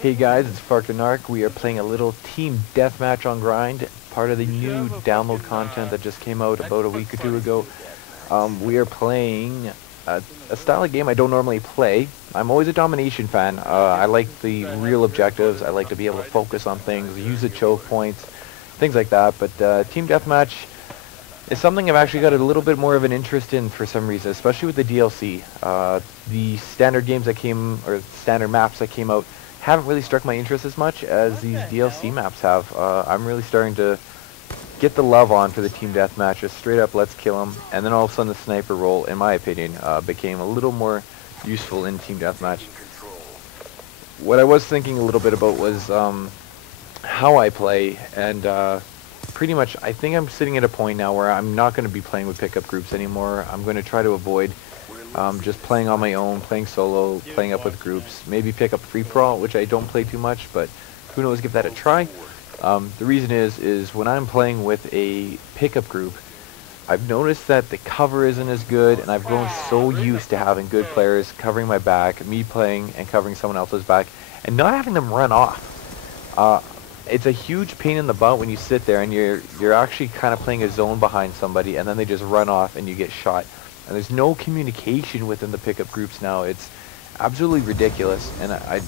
Hey guys, it's Farkanark. We are playing a little team deathmatch on Grind, part of the new download content that just came out about a week or two ago. We are playing a style of game I don't normally play. I'm always a domination fan. I like the real objectives. I like to be able to focus on things, use the choke points, things like that. But team deathmatch is something I've actually got a little bit more of an interest in for some reason, especially with the DLC. The standard games that came, or standard maps that came out, haven't really struck my interest as much as these DLC maps have. I'm really starting to get the love on for the team deathmatch, just straight up let's kill them, and then all of a sudden the sniper role, in my opinion, became a little more useful in team deathmatch. What I was thinking a little bit about was how I play, and pretty much I think I'm sitting at a point now where I'm not going to be playing with pickup groups anymore. I'm going to try to avoid just playing on my own, playing solo, playing up with groups. Maybe pick up free-for-all, which I don't play too much, but who knows, give that a try. The reason is when I'm playing with a pickup group, I've noticed that the cover isn't as good, and I've grown so used to having good players covering my back, me playing and covering someone else's back, and not having them run off. It's a huge pain in the butt when you sit there and you're actually kind of playing a zone behind somebody, and then they just run off and you get shot. And there's no communication within the pickup groups now. It's absolutely ridiculous, and I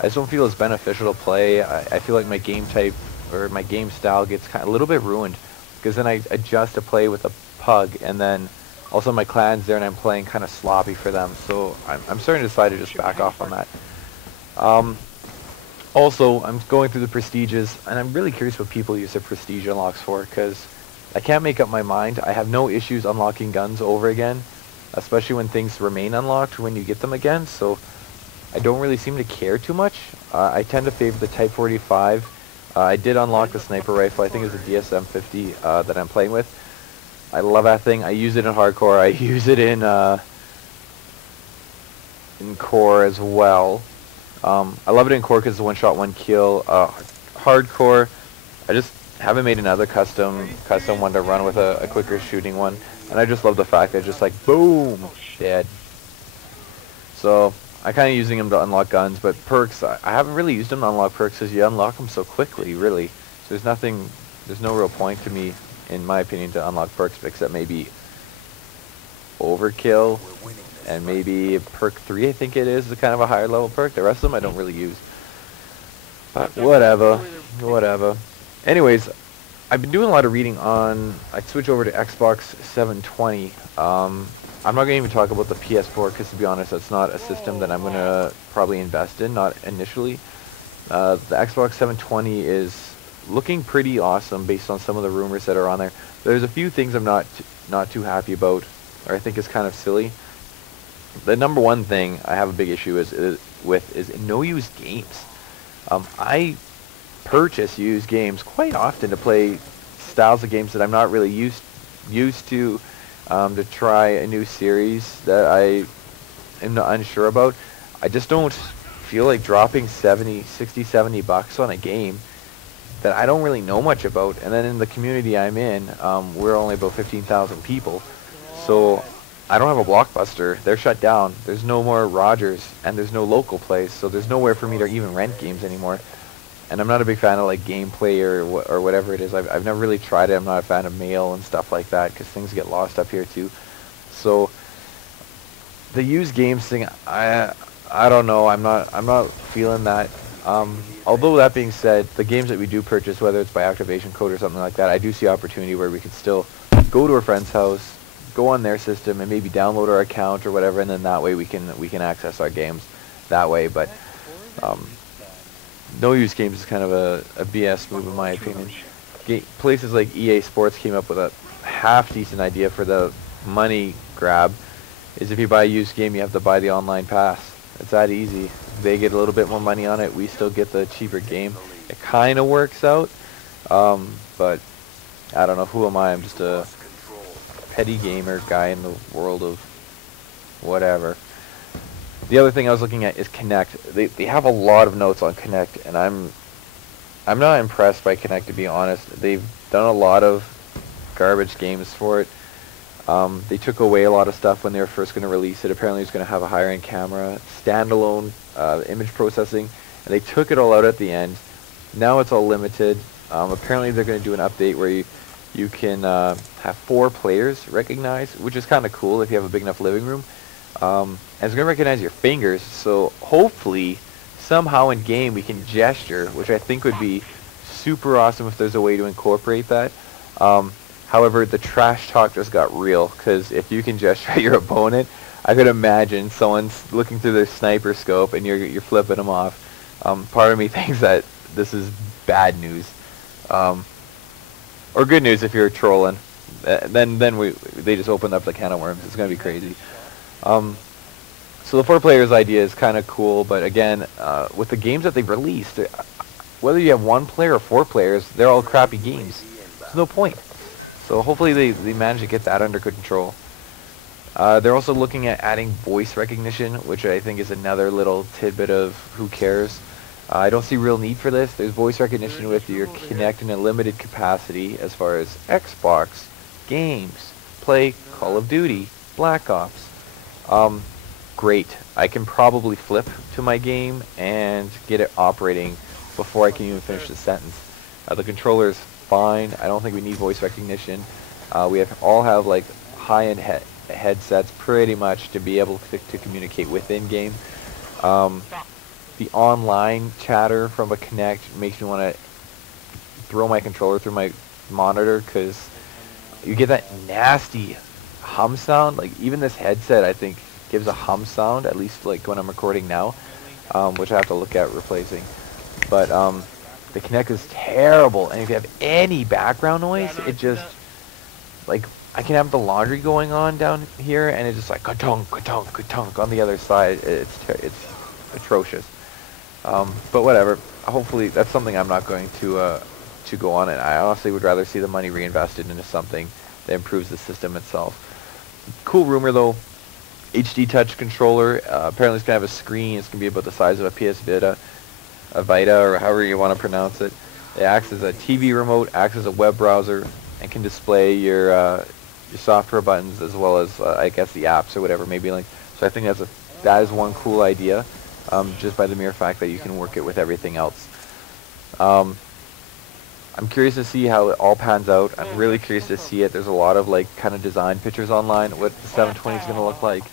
just don't feel it's beneficial to play. I feel like my game type or my game style gets kind of a little bit ruined, because then I adjust to play with a pug, and then also my clan's there and I'm playing kind of sloppy for them. So I'm starting to decide to just back off on that. Also, I'm going through the prestiges, and I'm really curious what people use their prestige unlocks for, because I can't make up my mind. I have no issues unlocking guns over again, especially when things remain unlocked when you get them again, so I don't really seem to care too much. I tend to favor the Type 45. I did unlock the sniper rifle. I think it's a DSM-50 that I'm playing with. I love that thing. I use it in hardcore. I use it in core as well. I love it in core because it's a one-shot, one-kill. Hardcore, I just haven't made another custom one to run with a quicker shooting one, and I just love the fact that it's just like boom, dead. So I kind of using them to unlock guns, but perks, I haven't really used them to unlock perks because you unlock them so quickly, really. So there's no real point to me, in my opinion, to unlock perks except maybe overkill. And maybe perk 3, I think it is kind of a higher level perk. The rest of them I don't really use. But whatever. Anyways, I've been doing a lot of reading on... I switched over to Xbox 720. I'm not going to even talk about the PS4 because, to be honest, that's not a system that I'm going to probably invest in, not initially. The Xbox 720 is looking pretty awesome based on some of the rumors that are on there. There's a few things I'm not too happy about, or I think is kind of silly. The number one thing I have a big issue with is no used games. I purchase used games quite often to play styles of games that I'm not really used to try a new series that I am unsure about. I just don't feel like dropping 60, 70 bucks on a game that I don't really know much about. And then in the community I'm in, we're only about 15,000 people, so I don't have a Blockbuster. They're shut down. There's no more Rogers, and there's no local place, so there's nowhere for me to even rent games anymore. And I'm not a big fan of like gameplay or whatever it is. I've never really tried it. I'm not a fan of mail and stuff like that because things get lost up here too. So the used games thing, I don't know. I'm not feeling that. Although that being said, the games that we do purchase, whether it's by activation code or something like that, I do see opportunity where we could still go to a friend's house, go on their system, and maybe download our account or whatever, and then that way we can access our games that way. But no use games is kind of a BS move in my opinion. Places like EA Sports came up with a half decent idea for the money grab. Is if you buy a used game, you have to buy the online pass. It's that easy. They get a little bit more money on it. We still get the cheaper game. It kind of works out, but I don't know. Who am I? I'm just a petty gamer guy in the world of whatever. The other thing I was looking at is Kinect. They have a lot of notes on Kinect, and I'm not impressed by Kinect, to be honest. They've done a lot of garbage games for it. They took away a lot of stuff when they were first going to release it. Apparently it's going to have a higher end camera, standalone image processing, and they took it all out at the end. Now it's all limited. Apparently they're going to do an update where you can have 4 players recognized, which is kind of cool if you have a big enough living room. And it's going to recognize your fingers, so hopefully somehow in game we can gesture, which I think would be super awesome if there's a way to incorporate that. However, the trash talk just got real, because if you can gesture at your opponent, I could imagine someone's looking through their sniper scope and you're flipping them off. Part of me thinks that this is bad news, or good news if you're trolling. Then they just opened up the can of worms. It's gonna be crazy. So the 4 players idea is kind of cool, but again, with the games that they've released, whether you have 1 player or 4 players, they're all crappy games. There's no point. So hopefully they manage to get that under control. They're also looking at adding voice recognition, which I think is another little tidbit of who cares. I don't see real need for this. There's voice recognition with your Kinect in a limited capacity as far as Xbox games. Play Call of Duty, Black Ops. Great. I can probably flip to my game and get it operating before I can even finish the sentence. The controller is fine. I don't think we need voice recognition. We all have like high-end headsets pretty much to be able to communicate within game. The online chatter from a Kinect makes me want to throw my controller through my monitor, because you get that nasty hum sound. Like even this headset I think gives a hum sound, at least like when I'm recording now, which I have to look at replacing. But the Kinect is terrible, and if you have any background noise, it just, like, I can have the laundry going on down here, and it's just like ka-tunk, ka-tunk, ka-tunk on the other side. It's atrocious. But whatever. Hopefully that's something I'm not going to go on, and I honestly would rather see the money reinvested into something that improves the system itself. Cool rumor though. HD touch controller. Apparently it's going to have a screen. It's going to be about the size of a PS Vita, or however you want to pronounce it. It acts as a TV remote, acts as a web browser, and can display your software buttons as well as I guess the apps or whatever. Maybe like, so I think that is one cool idea, just by the mere fact that you can work it with everything else. I'm curious to see how it all pans out. I'm really curious to see it. There's a lot of like kind of design pictures online what the 720 is going to look like.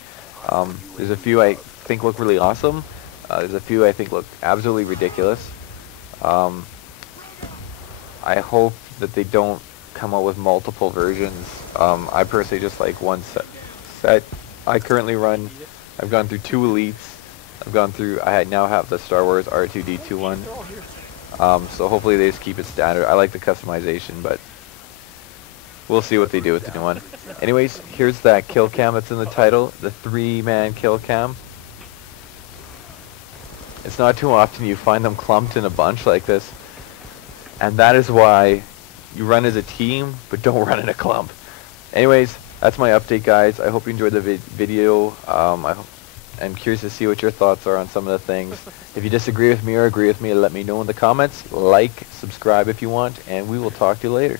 There's a few I think look really awesome. There's a few I think look absolutely ridiculous. I hope that they don't come out with multiple versions. I personally just like one set. I currently run, I've gone through 2 Elites. I now have the Star Wars R2-D2 one. So hopefully they just keep it standard. I like the customization, but we'll see what they do with the new one. Anyways, here's that kill cam that's in the title, the 3-man kill cam. It's not too often you find them clumped in a bunch like this, and that is why you run as a team, but don't run in a clump. Anyways, that's my update, guys. I hope you enjoyed the video. I'm curious to see what your thoughts are on some of the things. If you disagree with me or agree with me, let me know in the comments. Like, subscribe if you want, and we will talk to you later.